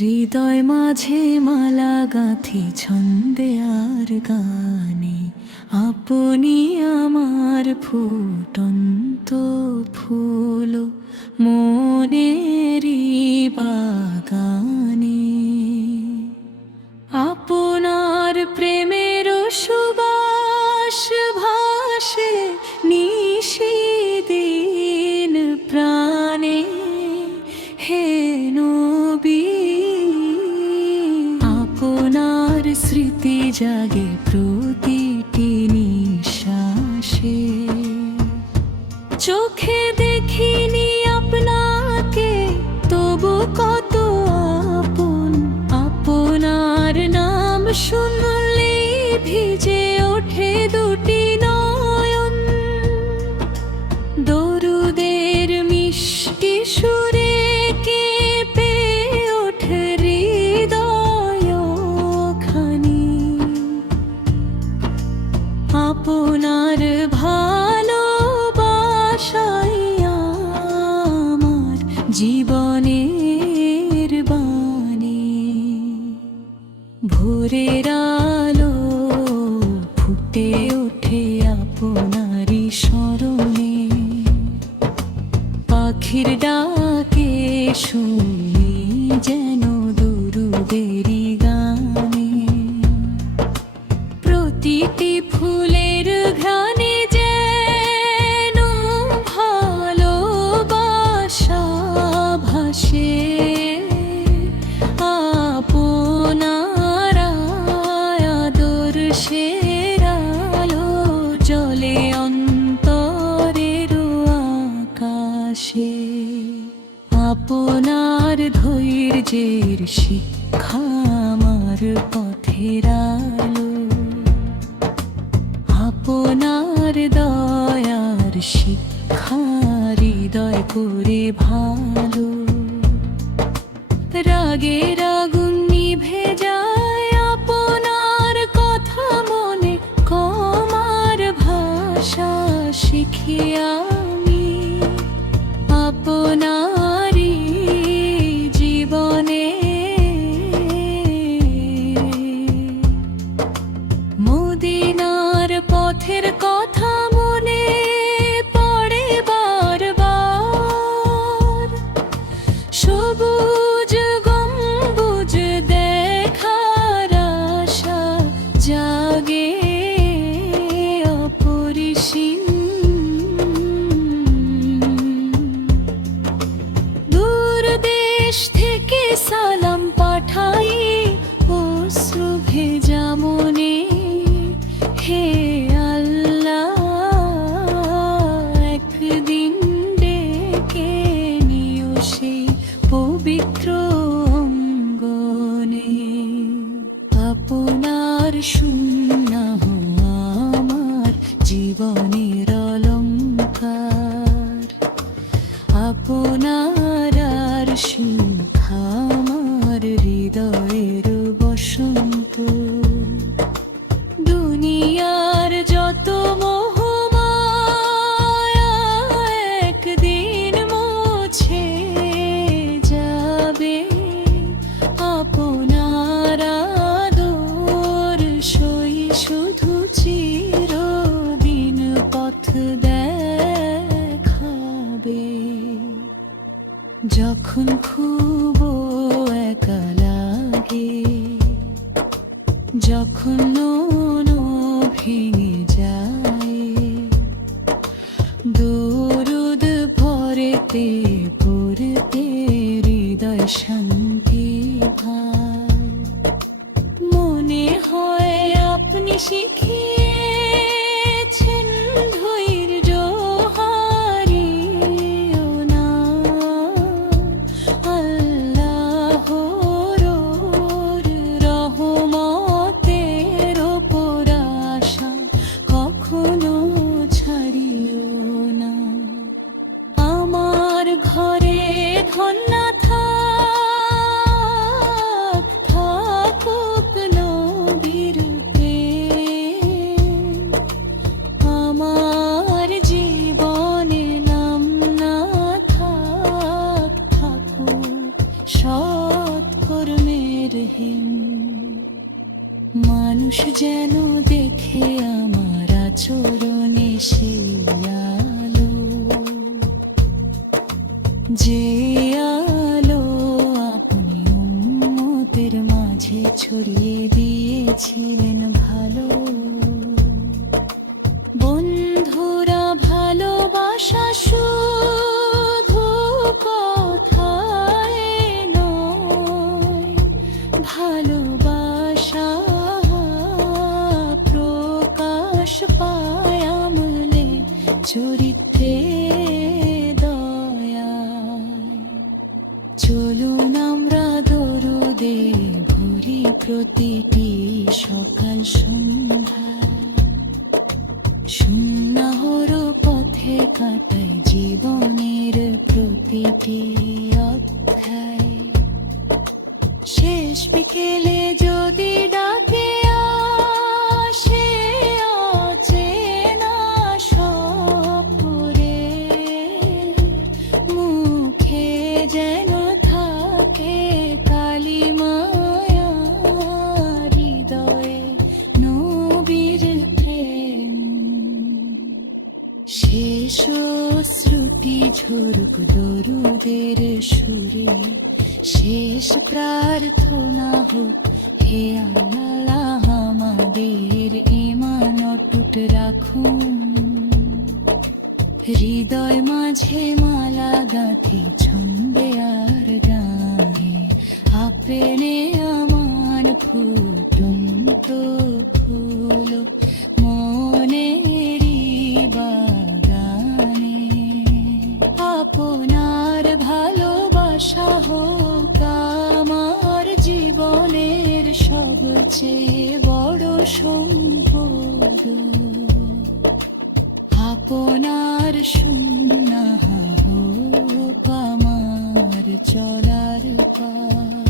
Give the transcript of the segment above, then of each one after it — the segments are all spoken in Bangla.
হৃদয় মাঝে মালা গাঁথি ছন্দে আর গানে, আপনি আমার ফুটন্ত ফুল মনেরই বাগানে। আপনার প্রেমের সুবাস ভাসে নিশিদিন প্রাণে, হে নবী আপনার স্মৃতি জাগে প্রতিটি নিঃশ্বাসে। চোখে দেখিনি আপনাকে তবু কত আপন, আপনার নাম শুনলে ভিজে ওঠে দুটি নয়ন। দরুদের মিষ্টি সুরে কেঁপে ওঠে হৃদয়খানি। আপনার ভালোবাসাই আমার জীবনের বাণী। ভোরের আলো ফুটে ওঠে আপনারই স্মরণে, পাখির ডাকে শুনি যেন দরুদেরই গানে। প্রতিটি ফুলের ঘ্রাণে যেন ভালোবাসা ভাসে। আপনার আদর্শের আলো জ্বলে অন্তরের আকাশে। আপনার ধৈর্যের শিক্ষা আমার পথের আলো, আপনার দয়ার শিক্ষা হৃদয় করে ভালো। রাগের আগুন নিভে যায় আপনার কথা মনে, ক্ষমার ভাষা শিখি আমি আপনারই জীবনে। মদিনার পথের কথা মনে পড়ে বারবার, সবুজ গম্বুজ দেখার আশা জাগে অপরিসীম। দূর দেশ থেকে সালাম পাঠাই অশ্রু ভেজা মনে, হে আল্লাহ একদিন ডেকে নিও সেই পবিত্র অঙ্গনে। আপনার সুন্নাহ আমার জীবনের অলংকার, আপনার আরশ আমার হৃদয়ের বসন্ত। দুনিয়ার যত মোহমায়া একদিন মুছে যাবে, আপনার আদর্শই শুধু চিরদিন পথ দেখাবে। যখন খুব একা লাগে, যখন মন ভেঙে যায়, দরুদ ভরেতে পড়তে হৃদয় শান্তি ভাই। মনে হয় আপনি শিখিয়েছেন ধৈর্য হারিও না। আল্লাহর রহমতের ওপর আশা কখনো ছাড়িও না। আমার ঘরে ধন না থাকুক নবীর প্রেম, মানুষ যেন দেখে আমার আচরণে সেই আলো, যে আলো আপনি উম্মতের মাঝে ছড়িয়ে দিয়েছিলেন ভালো। বন্ধুরা, ভালোবাসা শুধু কথায় নয়, ভালোবাসা প্রকাশ পায় আমলে, চরিত্রে, দয়ায়। চলুন আমরা দরুদে ভরি প্রতিটি সকাল সন্ধ্যায়, সুন্নাহর পথে কাটাই জীবনের প্রতিটি অধ্যায়। শেষ বিকেলে যদি ডাকে আসে অচেনা সফরে, মুখে যেন থাকে কালিমায়া, হৃদয়ে নবীর প্রেম। শেষ শ্রুতি ঝরুক দরুদের সুরে, শেষ প্রার্থনা হোক হে আল্লাহ আমাদের ঈমান অটুট রাখুন। হৃদয় মাঝে মালা গাঁথি ছন্দে আর গায়ে, আপনে আমার ফুটন্ত ফুল মনেরই বাগানে। আপনার ভালোবাসা হোক আমার জীবনের সবচেয়ে বড় সম্পদ। আপনার সুন্নাহ হোক আমার চলার পথ।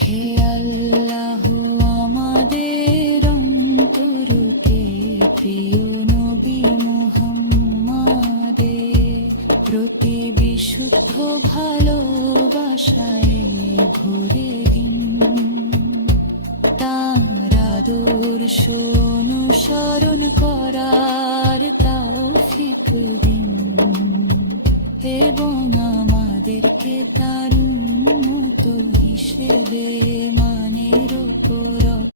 হে আল্লাহ, আমাদের অন্তরকে প্রিয় নবী মুহাম্মাদের প্রতি বিশুদ্ধ ভালোবাসায় ভরে দিন। তাঁর আদর্শ অনুসরণ করার তৌফিক দিন, এবং আমাদেরকে তার উম্মত হিসেবে মানের উপর